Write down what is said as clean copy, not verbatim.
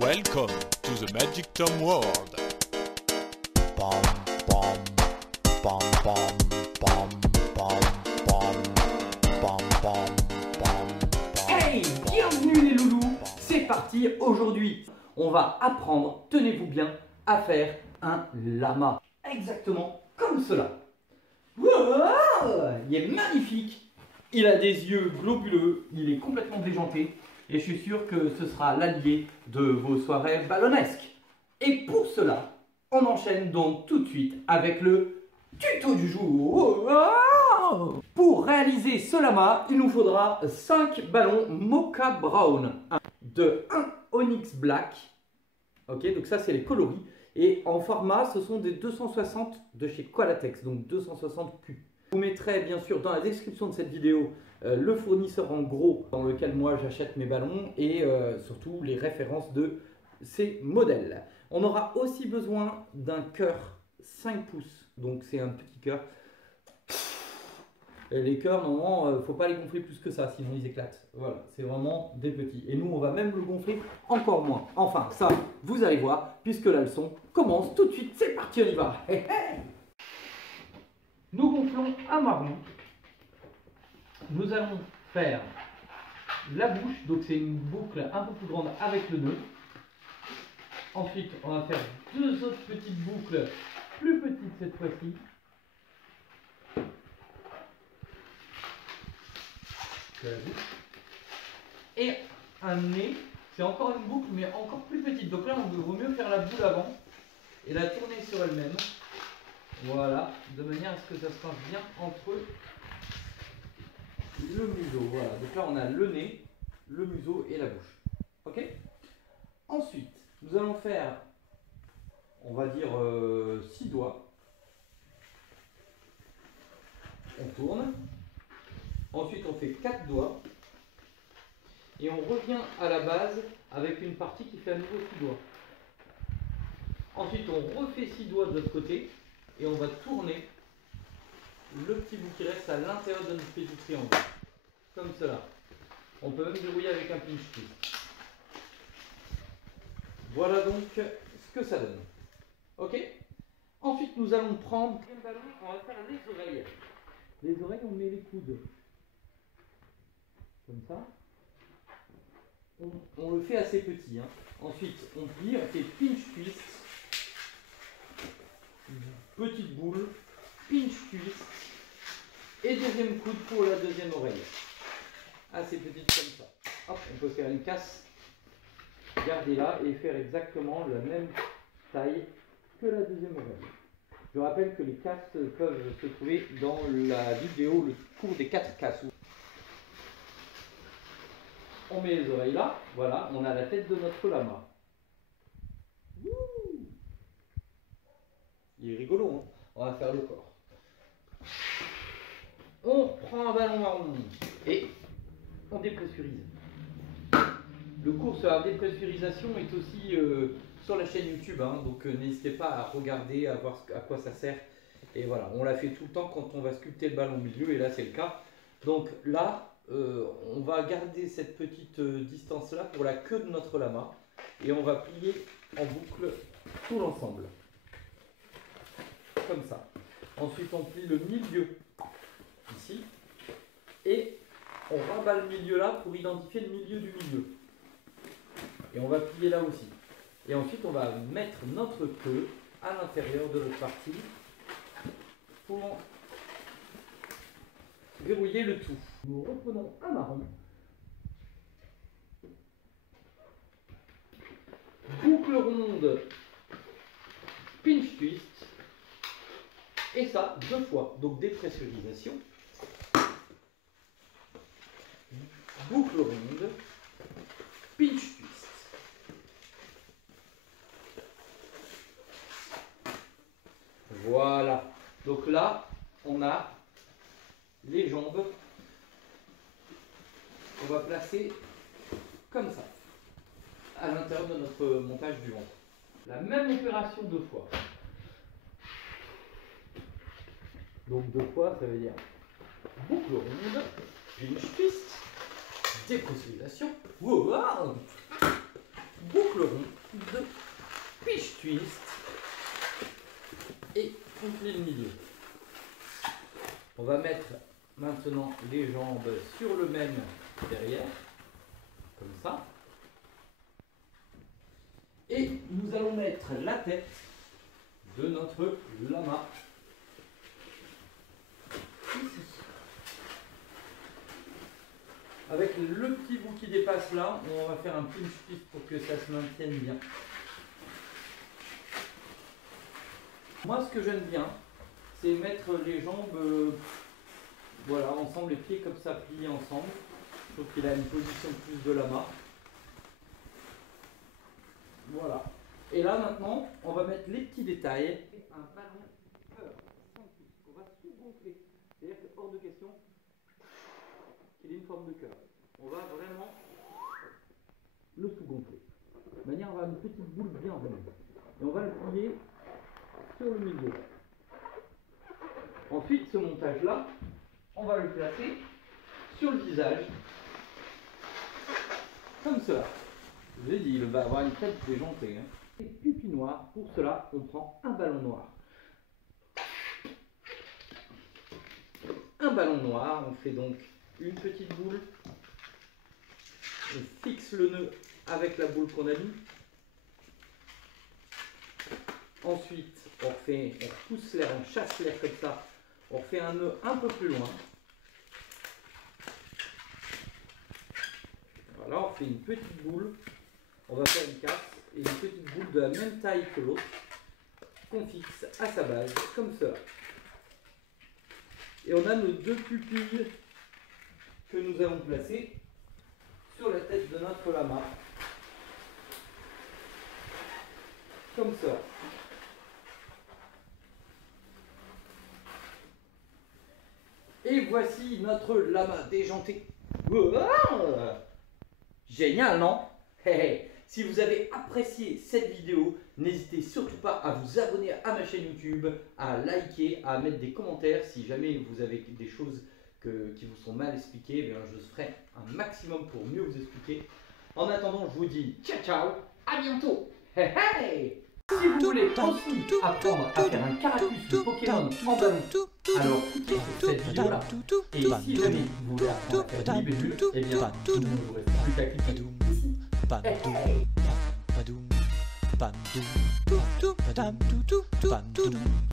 Welcome to the Magic Tom world. Pom pom pom pom pom pom pom pom pom pom. Hey, bienvenue les loulous. C'est parti, aujourd'hui on va apprendre, tenez-vous bien, à faire un lama. Exactement comme cela. Wow, il est magnifique. Il a des yeux globuleux, il est complètement déjanté. Et je suis sûr que ce sera l'allié de vos soirées ballonesques. Et pour cela, on enchaîne donc tout de suite avec le tuto du jour. Wow. Pour réaliser ce lama, il nous faudra 5 ballons Mocha Brown. De 1 Onyx Black. Ok, donc ça c'est les coloris. Et en format, ce sont des 260 de chez Qualatex, donc 260 Q. Je vous mettrai bien sûr dans la description de cette vidéo le fournisseur en gros dans lequel moi j'achète mes ballons et surtout les références de ces modèles. On aura aussi besoin d'un cœur 5 pouces, donc c'est un petit cœur. Et les cœurs, normalement, il ne faut pas les gonfler plus que ça, sinon ils éclatent. Voilà, c'est vraiment des petits. Et nous, on va même le gonfler encore moins. Enfin, ça, vous allez voir, puisque la leçon commence tout de suite. C'est parti, on y va. Hey, hey. Nous gonflons un marron. Nous allons faire la bouche, donc c'est une boucle un peu plus grande avec le nœud. Ensuite, on va faire 2 autres petites boucles, plus petites cette fois-ci. Et un nez, c'est encore une boucle mais encore plus petite. Donc là, on vaut mieux faire la boule avant et la tourner sur elle-même. Voilà, de manière à ce que ça se passe bien entre le museau. Voilà, donc là on a le nez, le museau et la bouche. Ok. Ensuite, nous allons faire, on va dire 6 doigts. On tourne. Ensuite, on fait 4 doigts. Et on revient à la base avec une partie qui fait à nouveau 6 doigts. Ensuite, on refait 6 doigts de l'autre côté. Et on va tourner le petit bout qui reste à l'intérieur de notre petit triangle. Comme cela. On peut même dérouiller avec un pinch twist. Voilà donc ce que ça donne. Ok. Ensuite, nous allons prendre un ballon. On va faire les oreilles. Les oreilles, on met les coudes. Comme ça. On le fait assez petit. Hein. Ensuite, on plie, on fait pinch twist. Petite boule, pinch twist. Et deuxième coude pour la deuxième oreille. Assez petite comme ça. Hop, on peut faire une casse. Garder là et faire exactement la même taille que la deuxième oreille. Je rappelle que les casses peuvent se trouver dans la vidéo, le cours des 4 casses. On met les oreilles là, voilà, on a la tête de notre lama. Wouh, il est rigolo, hein. On va faire le corps. On prend un ballon marron et on dépressurise. Le cours sur la dépressurisation est aussi sur la chaîne YouTube, hein, donc n'hésitez pas à regarder, à voir à quoi ça sert. Et voilà, on l'a fait tout le temps quand on va sculpter le ballon au milieu, et là c'est le cas. Donc là, on va garder cette petite distance là pour la queue de notre lama et on va plier en boucle tout l'ensemble comme ça. Ensuite on plie le milieu ici et on rabat le milieu là pour identifier le milieu du milieu et on va plier là aussi et ensuite on va mettre notre queue à l'intérieur de l'autre partie pour verrouiller le tout. Nous reprenons un marron, boucle ronde, pinch twist, et ça 2 fois, donc dépressurisation, boucle ronde, pinch twist. Voilà, donc là on a les jambes qu'on va placer comme ça à l'intérieur de notre montage du ventre. La même opération 2 fois. Donc 2 fois, ça veut dire boucle ronde, pinch twist, dépressurisation. Wow. boucle ronde de pitch twist et on plie le milieu. On va mettre maintenant les jambes sur le même derrière, comme ça. Et nous allons mettre la tête de notre lama ici. Avec le petit bout qui dépasse là, on va faire un pinch twist pour que ça se maintienne bien. Moi, ce que j'aime bien, c'est mettre les jambes voilà, ensemble, les pieds comme ça pliés ensemble. Je trouve qu'il a une position plus de lama. Voilà. Et là maintenant, on va mettre les petits détails. Un ballon cœur sans plus, qu'on va sous-gonfler. C'est-à-dire que hors de question qu'il ait une forme de cœur. On va vraiment le sous-gonfler. De manière à avoir une petite boule bien ronde. Et on va le plier sur le milieu. Ensuite, ce montage-là, on va le placer sur le visage, comme cela. Je vous ai dit, il va avoir une tête déjantée. Et pipi noir, pour cela, on prend un ballon noir. Un ballon noir, on fait donc une petite boule. On fixe le nœud avec la boule qu'on a mis. Ensuite, on pousse l'air, on chasse l'air comme ça. On refait un nœud un peu plus loin. Voilà, on fait une petite boule. On va faire une casse et une petite boule de la même taille que l'autre qu'on fixe à sa base, comme cela. Et on a nos deux pupilles que nous avons placées sur la tête de notre lama, comme ça. Et voici notre lama déjanté. Génial, non? Si vous avez apprécié cette vidéo, n'hésitez surtout pas à vous abonner à ma chaîne YouTube, à liker, à mettre des commentaires. Si jamais vous avez des choses qui vous sont mal expliquées, eh bien, je ferai un maximum pour mieux vous expliquer. En attendant, je vous dis ciao ciao, à bientôt. Si vous voulez aussi apprendre à faire un carapuce de Pokémon en ballon, alors cliquez sur cette vidéo-là. Et si jamais vous voulez apprendre à faire une libellule, eh bien, il ne vous reste plus qu'à cliquer ici. Badum, badum, badum, badum, badum.